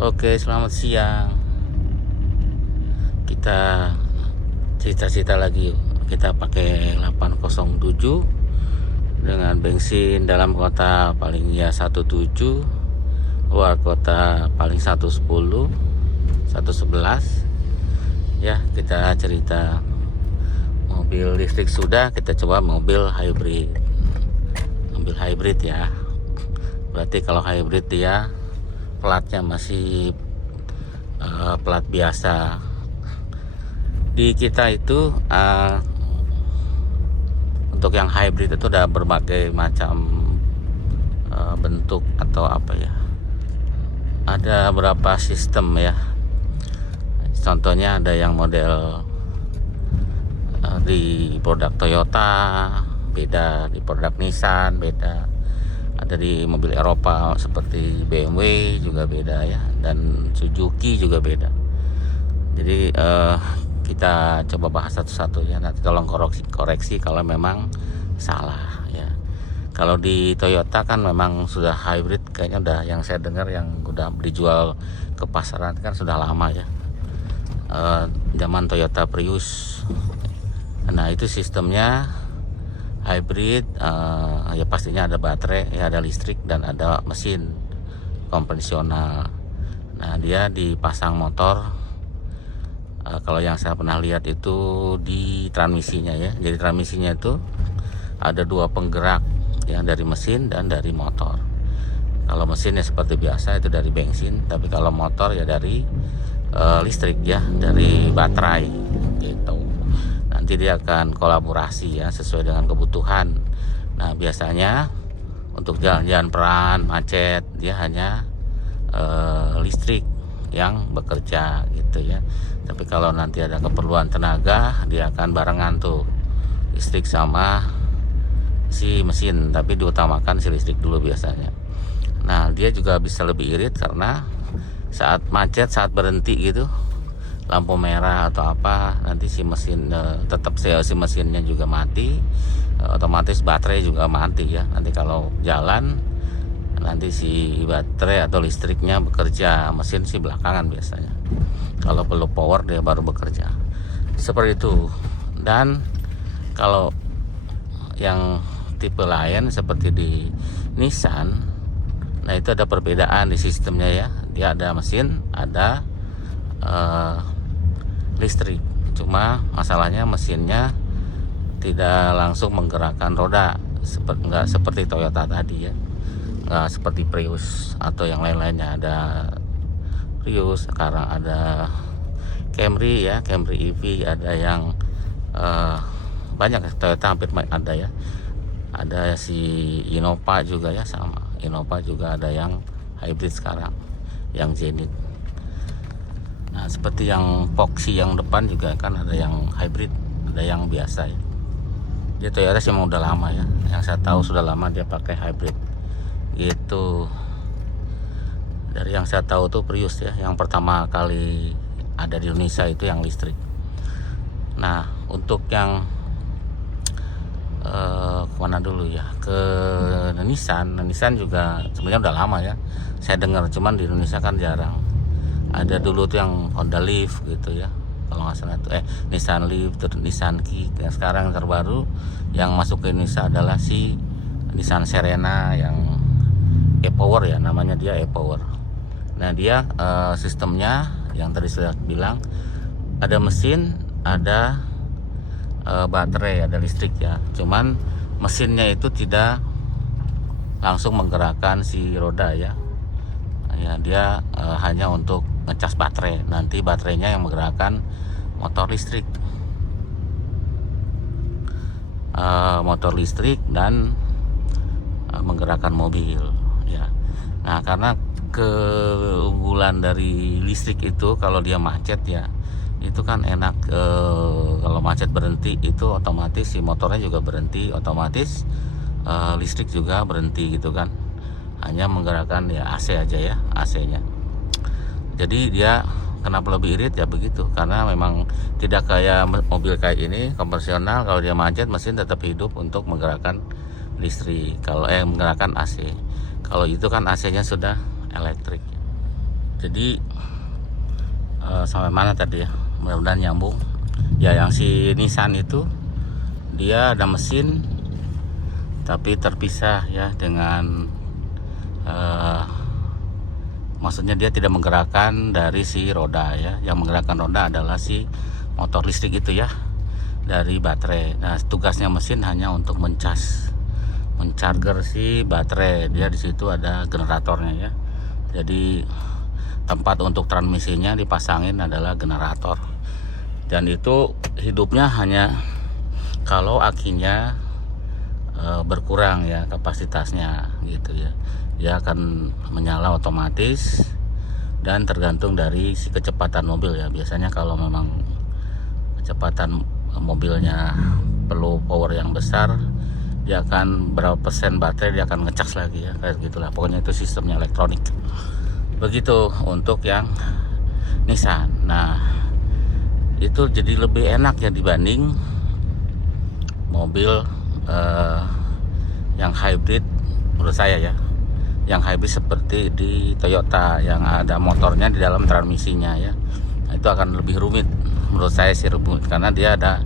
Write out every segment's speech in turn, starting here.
Oke, selamat siang. Kita cerita-cerita lagi yuk. Kita pakai 807 dengan bensin dalam kota paling ya 17, luar kota paling 110, 111. Ya, kita cerita mobil listrik sudah, kita coba mobil hybrid. Mobil hybrid ya. Berarti kalau hybrid dia platnya masih plat biasa. Di kita itu untuk yang hybrid itu ada berbagai macam bentuk atau apa ya, ada berapa sistem ya. Contohnya ada yang model di produk Toyota beda, di produk Nissan beda, ada di mobil Eropa seperti BMW juga beda ya, dan Suzuki juga beda. Jadi kita coba bahas satu-satu ya, nanti tolong koreksi kalau memang salah ya. Kalau di Toyota kan memang sudah hybrid, kayaknya udah yang saya dengar yang udah dijual ke pasaran kan sudah lama ya, zaman Toyota Prius. Nah itu sistemnya hybrid, ya pastinya ada baterai ya, ada listrik dan ada mesin konvensional. Nah dia dipasang motor. Kalau yang saya pernah lihat itu di transmisinya ya, jadi transmisinya itu ada dua penggerak ya, dari mesin dan dari motor. Kalau mesinnya seperti biasa itu dari bensin, tapi kalau motor ya dari listrik ya, dari baterai gitu. Nanti dia akan kolaborasi ya sesuai dengan kebutuhan. Nah biasanya untuk jalan-jalan peran macet dia hanya listrik yang bekerja gitu ya. Tapi kalau nanti ada keperluan tenaga dia akan barengan tuh, listrik sama si mesin, tapi diutamakan si listrik dulu biasanya. Nah dia juga bisa lebih irit karena saat macet, saat berhenti gitu, lampu merah atau apa, nanti si mesin tetap si mesinnya juga mati, otomatis baterai juga mati ya. Nanti kalau jalan, nanti si baterai atau listriknya bekerja, mesin sih belakangan biasanya. Kalau perlu power dia baru bekerja, seperti itu. Dan kalau yang tipe lain seperti di Nissan, nah itu ada perbedaan di sistemnya ya. Dia ada mesin, ada listrik. Cuma masalahnya mesinnya tidak langsung menggerakkan roda, nggak seperti Toyota tadi ya, nggak seperti Prius atau yang lain-lainnya. Ada Prius, sekarang ada Camry ya, Camry EV, ada yang banyak, Toyota hampir ada ya. Ada si Innova juga ya, sama Innova juga ada yang hybrid sekarang, yang Zenith. Nah seperti yang Foxy yang depan juga kan ada yang hybrid, ada yang biasa ya. Dia Toyota sih emang udah lama ya, yang saya tahu sudah lama dia pakai hybrid gitu. Dari yang saya tahu tuh Prius ya, yang pertama kali ada di Indonesia itu yang listrik. Nah untuk yang kemana dulu ya, ke Nissan juga sebenarnya udah lama ya saya dengar, cuman di Indonesia kan jarang. Ada dulu tuh yang Honda Leaf gitu ya, kalau nggak salah tuh Nissan Leaf, terus Nissan Kick. Yang sekarang yang terbaru yang masuk ke Indonesia adalah si Nissan Serena yang e-Power ya, namanya dia e-Power. Nah dia sistemnya yang tadi saya bilang, ada mesin, ada baterai, ada listrik ya. Cuman mesinnya itu tidak langsung menggerakkan si roda ya. Ya dia hanya untuk ngecas baterai. Nanti baterainya yang menggerakkan motor listrik, dan menggerakkan mobil ya. Nah karena keunggulan dari listrik itu, kalau dia macet ya itu kan enak, kalau macet berhenti itu otomatis si motornya juga berhenti, otomatis listrik juga berhenti gitu kan. Hanya menggerakkan ya AC aja ya, AC-nya. Jadi dia kenapa lebih irit ya begitu, karena memang tidak kayak mobil kayak ini konvensional, kalau dia macet mesin tetap hidup untuk menggerakkan listrik, kalau menggerakkan AC. Kalau itu kan AC-nya sudah elektrik. Jadi sampai mana tadi ya, mudah-mudahan nyambung ya. Yang si Nissan itu dia ada mesin tapi terpisah ya dengan maksudnya dia tidak menggerakkan dari si roda ya. Yang menggerakkan roda adalah si motor listrik itu ya, dari baterai. Nah, tugasnya mesin hanya untuk mencharger si baterai. Dia di situ ada generatornya ya. Jadi tempat untuk transmisinya dipasangin adalah generator. Dan itu hidupnya hanya kalau akinya berkurang ya kapasitasnya gitu ya. Dia akan menyala otomatis dan tergantung dari si kecepatan mobil ya. Biasanya kalau memang kecepatan mobilnya perlu power yang besar, dia akan berapa persen baterai dia akan ngecas lagi ya, kayak gitulah. Pokoknya itu sistemnya elektronik. Begitu untuk yang Nissan. Nah, itu jadi lebih enak ya dibanding mobil yang hybrid menurut saya ya. Yang hybrid seperti di Toyota yang ada motornya di dalam transmisinya ya. Nah, itu akan lebih rumit menurut saya sih, rumit karena dia ada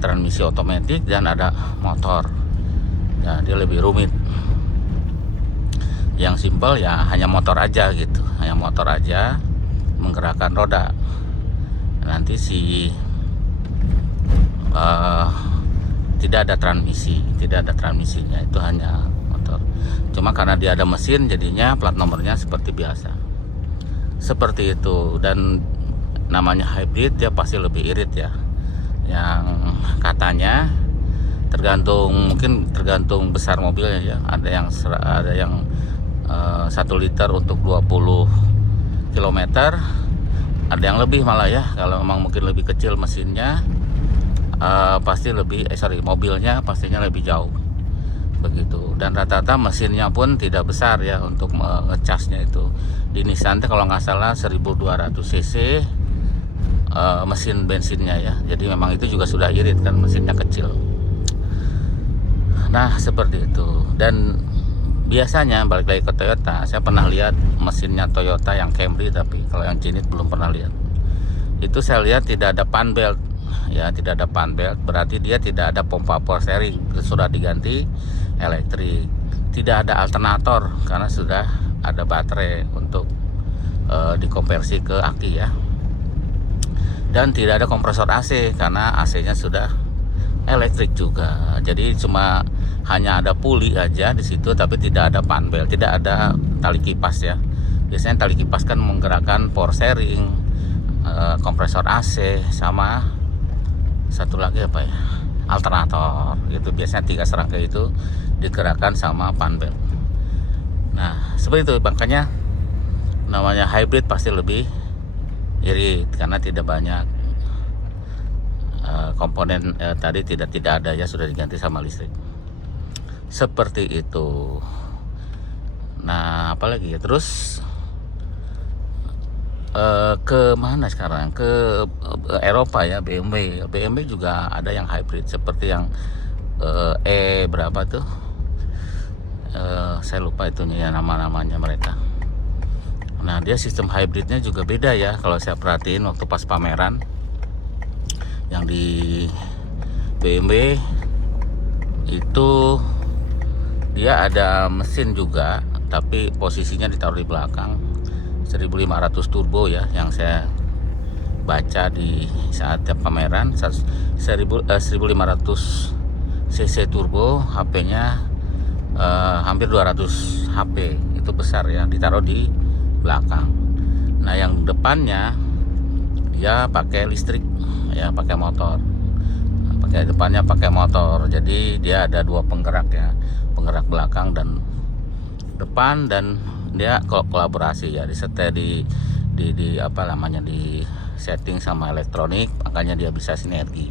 transmisi otomatis dan ada motor. Ya, dia lebih rumit. Yang simpel ya hanya motor aja gitu, hanya motor aja menggerakkan roda. Nanti tidak ada transmisinya, itu hanya motor. Cuma karena dia ada mesin, jadinya plat nomornya seperti biasa. Seperti itu. Dan namanya hybrid, dia pasti lebih irit ya. Yang katanya mungkin tergantung besar mobilnya ya. Ada yang 1 liter untuk 20 km, ada yang lebih malah ya. Kalau memang mungkin lebih kecil mesinnya, pasti lebih mobilnya pastinya lebih jauh begitu. Dan rata-rata mesinnya pun tidak besar ya untuk ngecasnya itu. Di Nissan kalau nggak salah 1200 cc mesin bensinnya ya. Jadi memang itu juga sudah irit kan, mesinnya kecil. Nah, seperti itu. Dan biasanya balik lagi ke Toyota, saya pernah lihat mesinnya Toyota yang Camry, tapi kalau yang Jenis belum pernah lihat. Itu saya lihat tidak ada pan belt ya, tidak ada pan belt, berarti dia tidak ada pompa power steering, sudah diganti elektrik. Tidak ada alternator karena sudah ada baterai untuk dikonversi ke aki ya. Dan tidak ada kompresor AC karena AC-nya sudah elektrik juga. Jadi cuma hanya ada puli aja di situ, tapi tidak ada pan belt, tidak ada tali kipas ya. Biasanya tali kipas kan menggerakkan power steering, kompresor AC, sama satu lagi apa ya, alternator gitu. Biasanya 3 serangkai itu digerakkan sama pan belt. Nah, seperti itu. Makanya namanya hybrid pasti lebih irit karena tidak banyak komponen tadi tidak ada ya, sudah diganti sama listrik. Seperti itu. Nah, apalagi ya, terus ke mana sekarang? Ke Eropa ya, BMW juga ada yang hybrid seperti yang berapa tuh? Saya lupa itunya ya, nama-namanya mereka. Nah, dia sistem hybridnya juga beda ya. Kalau saya perhatiin waktu pas pameran yang di BMW itu, dia ada mesin juga, tapi posisinya ditaruh di belakang. 1500 turbo ya, yang saya baca di saat pameran. 1500 cc turbo, HP-nya hampir 200 HP. Itu besar ya, ditaruh di belakang. Nah, yang depannya dia pakai listrik ya, pakai motor. Depannya pakai motor. Jadi dia ada 2 penggerak ya, penggerak belakang dan depan, dan dia kolaborasi ya, disetel di apa namanya, di setting sama elektronik, makanya dia bisa sinergi.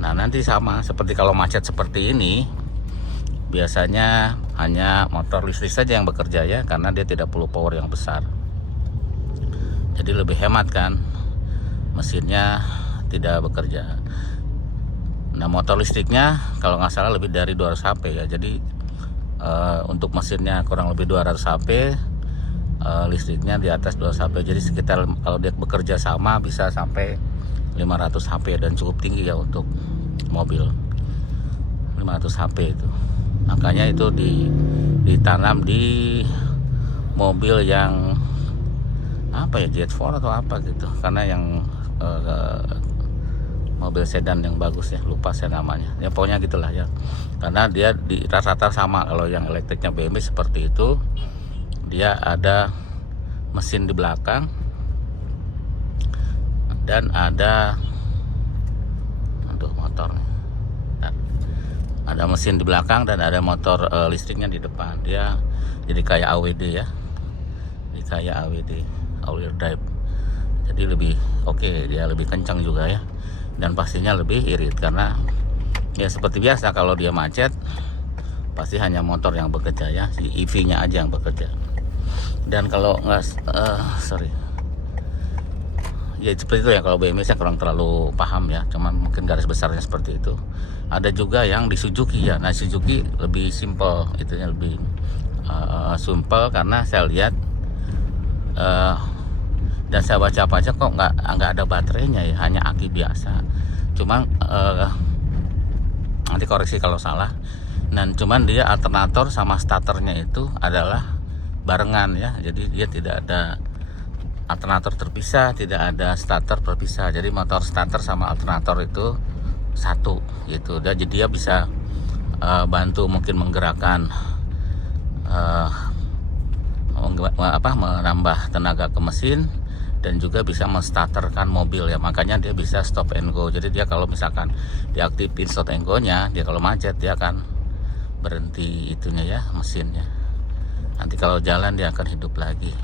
Nah, nanti sama seperti kalau macet seperti ini, biasanya hanya motor listrik saja yang bekerja ya, karena dia tidak perlu power yang besar. Jadi lebih hemat kan, mesinnya tidak bekerja. Nah, motor listriknya kalau nggak salah lebih dari 200 HP ya. Jadi untuk mesinnya kurang lebih 200 HP, listriknya di atas 200 HP. Jadi sekitar kalau dia bekerja sama bisa sampai 500 HP dan cukup tinggi ya untuk mobil 500 HP itu. Makanya itu ditanam di mobil yang apa ya, Jet4 atau apa gitu, karena yang mobil sedan yang bagus ya, lupa saya namanya ya, pokoknya gitulah ya, karena dia di rata-rata sama. Kalau yang elektriknya BMW seperti itu, dia ada mesin di belakang dan ada motornya, ada mesin di belakang dan ada motor listriknya di depan. Dia jadi kayak AWD ya, jadi kayak AWD, all wheel drive. Jadi lebih oke, dia lebih kencang juga ya, dan pastinya lebih irit karena ya seperti biasa kalau dia macet pasti hanya motor yang bekerja ya, si EV-nya aja yang bekerja. Dan kalau nggak ya seperti itu ya, kalau BMW saya kurang terlalu paham ya, cuman mungkin garis besarnya seperti itu. Ada juga yang di Suzuki ya. Nah, Suzuki lebih simple, itunya lebih simple karena saya lihat dan saya baca-baca kok nggak ada baterainya ya, hanya aki biasa. Cuman nanti koreksi kalau salah. Dan cuman dia alternator sama starternya itu adalah barengan ya, jadi dia tidak ada alternator terpisah, tidak ada starter terpisah. Jadi motor starter sama alternator itu satu gitu. Dan jadi dia bisa bantu mungkin menggerakkan menambah tenaga ke mesin, dan juga bisa menstarterkan mobil ya. Makanya dia bisa stop and go. Jadi dia kalau misalkan diaktifin stop and go nya, dia kalau macet dia akan berhenti itunya ya, mesinnya. Nanti kalau jalan dia akan hidup lagi.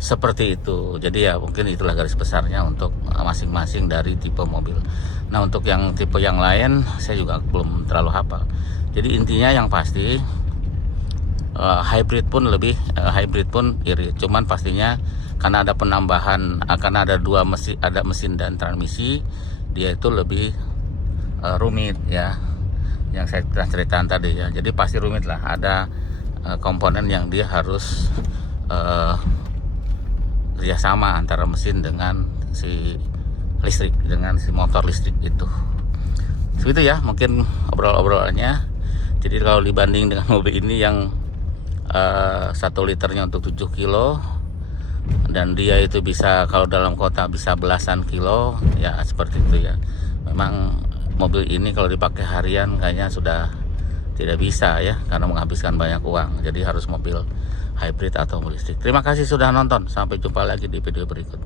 Seperti itu. Jadi ya mungkin itulah garis besarnya untuk masing-masing dari tipe mobil. Nah, untuk yang tipe yang lain saya juga belum terlalu hafal. Jadi intinya yang pasti hybrid pun irit. Cuman pastinya karena ada penambahan, akan ada dua mesin, ada mesin dan transmisi, dia itu lebih rumit ya. Yang saya ceritakan tadi ya. Jadi pasti rumit lah. Ada komponen yang dia harus kerjasama antara mesin dengan si listrik, dengan si motor listrik itu. Segitu ya mungkin obrol-obrolannya. Jadi kalau dibanding dengan mobil ini yang 1 liternya untuk 7 kilo, dan dia itu bisa kalau dalam kota bisa belasan kilo ya, seperti itu ya. Memang mobil ini kalau dipakai harian kayaknya sudah tidak bisa ya, karena menghabiskan banyak uang. Jadi harus mobil hybrid atau listrik. Terima kasih sudah nonton. Sampai jumpa lagi di video berikut.